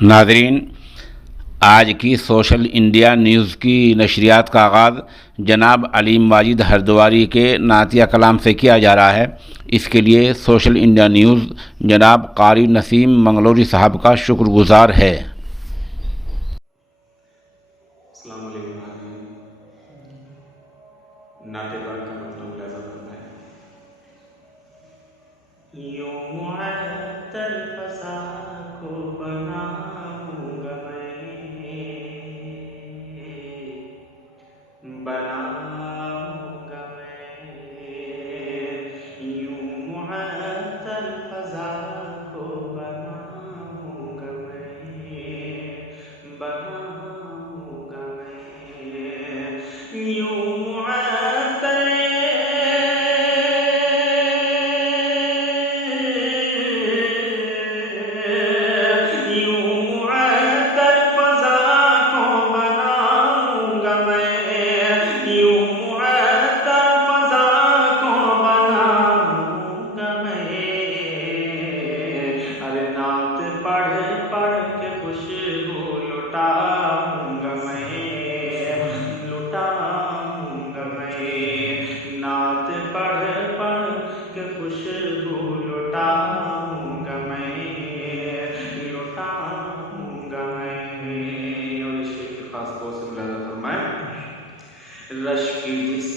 ناظرین، آج کی سوشل انڈیا نیوز کی نشریات کا آغاز جناب علیم واجد ہردواری کے نعتیہ کلام سے کیا جا رہا ہے۔ اس کے لیے سوشل انڈیا نیوز جناب قاری نسیم منگلوری صاحب کا شکر گزار ہے۔ السلام علیکم ناظرین، نعت پاک کا مطلب ملاحظہ فرمائیں۔ یوں معطر فضا کو بناؤں گا میں، یوں معطر فضا کو بناؤں گا میں، یوں معطر نعت پڑھ پڑھ کے خوشبو لٹاؤں گا میں، لٹاؤں گا میں۔ اور اس شعر کی خاص طور سے ملاحظہ فرمائیں۔ رشک جس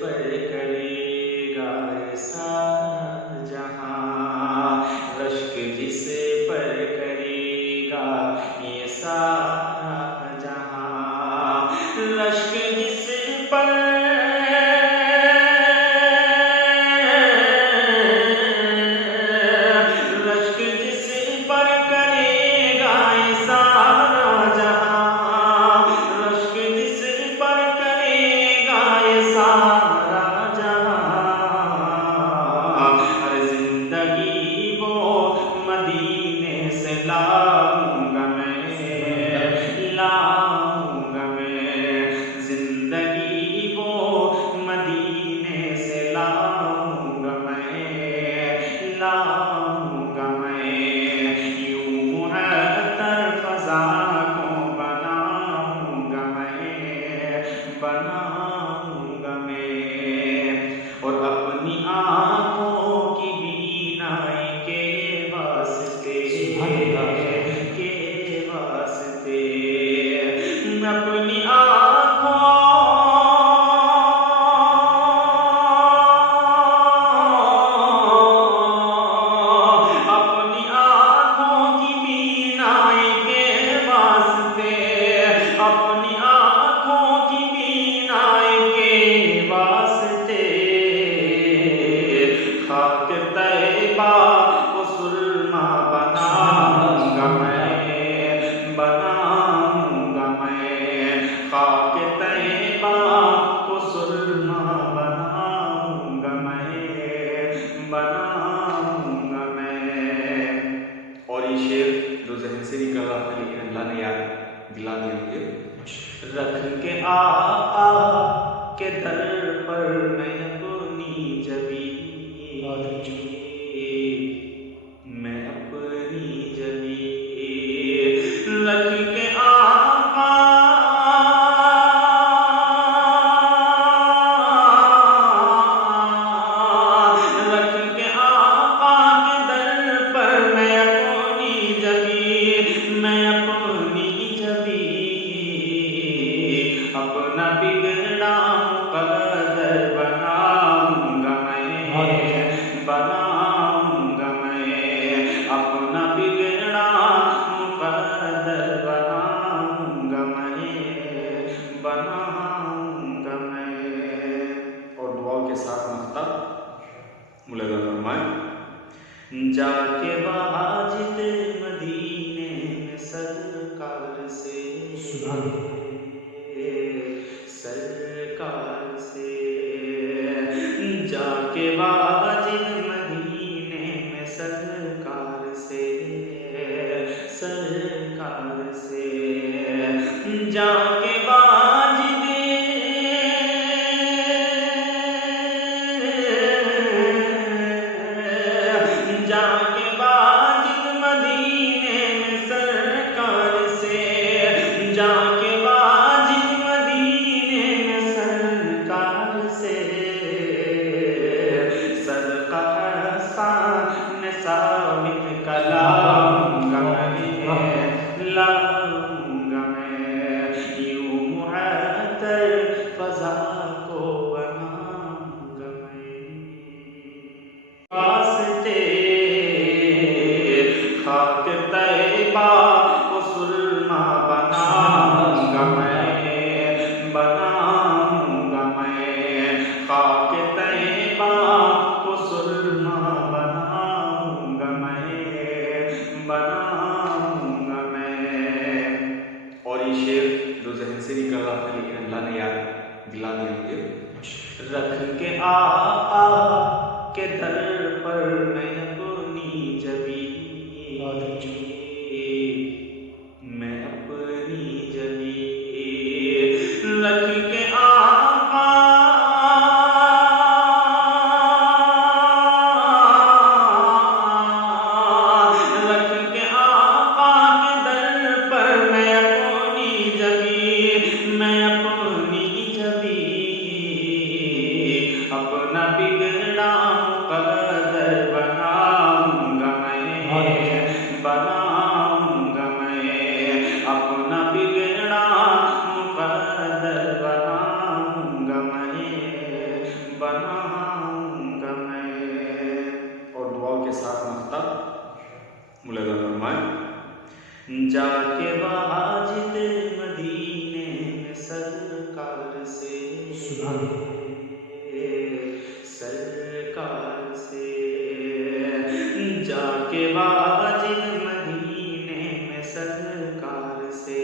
پر کرے گا یہ سارا جہاں، رشک جس پر کرے گا یہ سارا جہاں، رشک جس پر بناؤں گا میں، اور اپنی آنکھوں کی بینائی کے واسطے، کے واسطے، اپنی آنکھوں کی بینائی کے واسطے، اپنی آنکھوں کی بینائی کے واسطے، خاک طیبہ کو سرما بناؤں گا میں، بناؤں گا میں، خاک طیبہ کو سرما بناؤں گا میں، بناؤں گا میں۔ اور یہ شعر جو ذہن سے نکل رہا تھا لیکن اللہ نے یاد دلا دیا مجھے۔ رکھ کے آقا کے در پر میں اپنی جبیں، میں اپنی جبیں، رکھ کے آقا کے در پر میں اپنی جبیں، میں اپنی جبیں، اپنا بگڑا مقدر بناؤں گا میں، بناؤں گا میں، اپنا بگڑا مقدر بناؤں گا میں، بناؤں گا میں۔ اور دعاؤں کے ساتھ مختہ ملاحظہ فرمائیں۔ جا کے واجد مدینے میں سرکار سے، سرکار سے، جا کے واجد مدینے میں سرکار سے، سرکار سے، جا کے واجد جا کے واجد مدینے میں سرکار اللہ نے یاد دلا دیا مجھے. رکھ کے آقا کے در پر میں اپنی جبی، میں اپنی جبی رکھ کے آقا رکھ کے آقا کے در پر میں اپنی جبی، میں اپنی جبی اپنا بگڑا مقدر بناؤں گا میں، بناؤں گا میں اپنا بگڑا مقدر بناؤں گا میں، بناؤں گا میں. اور دعاؤں کے ساتھ نقطہ ملاحظہ فرمائیں. جا کے واجد مدینے میں سرکار سے، سرکار سے جا کے واجد مدینے میں سرکار سے